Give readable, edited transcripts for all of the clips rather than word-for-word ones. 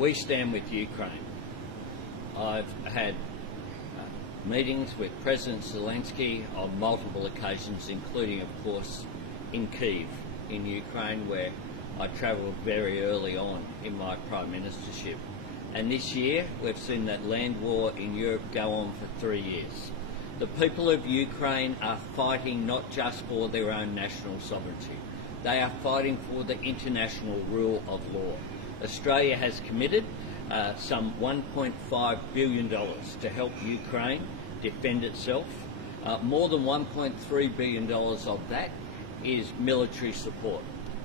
We stand with Ukraine. I've had meetings with President Zelenskyy on multiple occasions, including, of course, in Kyiv, in Ukraine, where I travelled very early on in my Prime Ministership. And this year, we've seen that land war in Europe go on for 3 years. The people of Ukraine are fighting not just for their own national sovereignty. They are fighting for the international rule of law. Australia has committed some $1.5 billion to help Ukraine defend itself. More than $1.3 billion of that is military support.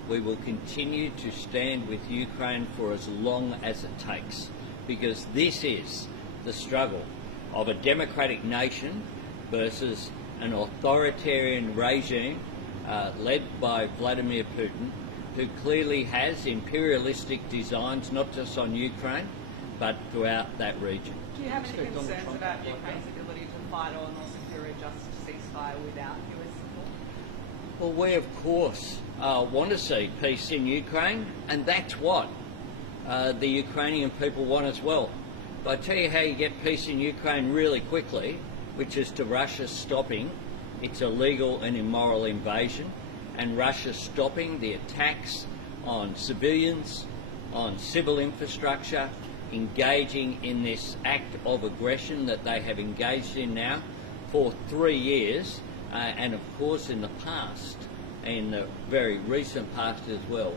We will continue to stand with Ukraine for as long as it takes, because this is the struggle of a democratic nation versus an authoritarian regime led by Volodymyr Putin, who clearly has imperialistic designs not just on Ukraine but throughout that region. Do you have any concerns about Ukraine's ability to fight on or secure a just ceasefire without US support? Well, we of course want to see peace in Ukraine, and that's what the Ukrainian people want as well. But I tell you how you get peace in Ukraine really quickly, which is to Russia stopping its illegal and immoral invasion, and Russia stopping the attacks on civilians, on civil infrastructure, engaging in this act of aggression that they have engaged in now for 3 years, and of course in the past, in the very recent past as well,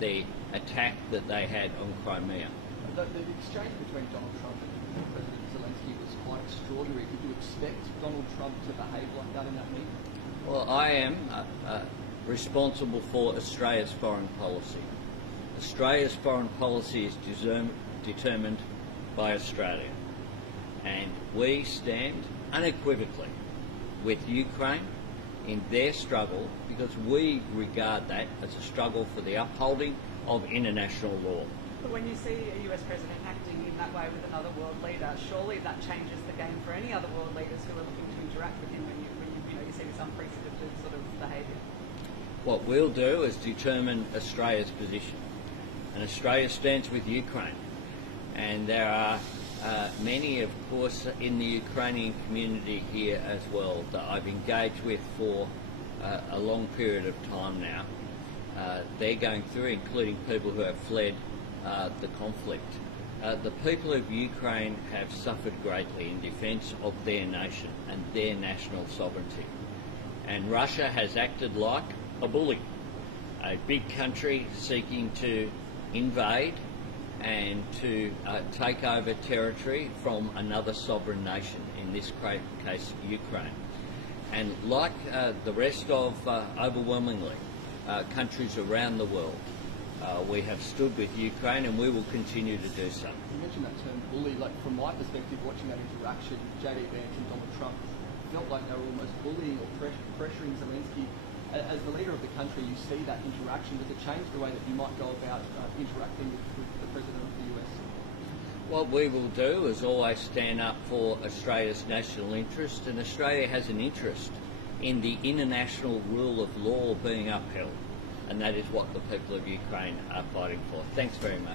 the attack that they had on Crimea. The exchange between Donald Trump and President Zelenskyy was quite extraordinary. Did you expect Donald Trump to behave like that in that meeting? Well, I am responsible for Australia's foreign policy. Australia's foreign policy is determined by Australia, and we stand unequivocally with Ukraine in their struggle, because we regard that as a struggle for the upholding of international law. But when you see a US president acting in that way with another world leader, surely that changes the game for any other world leaders who are looking to interact with him when you see this unprecedented sort of behaviour. What we'll do is determine Australia's position, and Australia stands with Ukraine. And there are many, of course, in the Ukrainian community here as well that I've engaged with for a long period of time now. They're going through, including people who have fled the conflict. The people of Ukraine have suffered greatly in defence of their nation and their national sovereignty. And Russia has acted like a bully, a big country seeking to invade and to take over territory from another sovereign nation, in this case Ukraine. And like the rest of overwhelmingly countries around the world, we have stood with Ukraine, and we will continue to do so. You mentioned that term bully. Like, from my perspective, watching that interaction, J.D. Vance and Donald Trump felt like they were almost bullying or pressuring Zelenskyy. As the leader of the country, you see that interaction. Does it change the way that you might go about interacting with the President of the US? What we will do is always stand up for Australia's national interest, and Australia has an interest in the international rule of law being upheld, and that is what the people of Ukraine are fighting for. Thanks very much.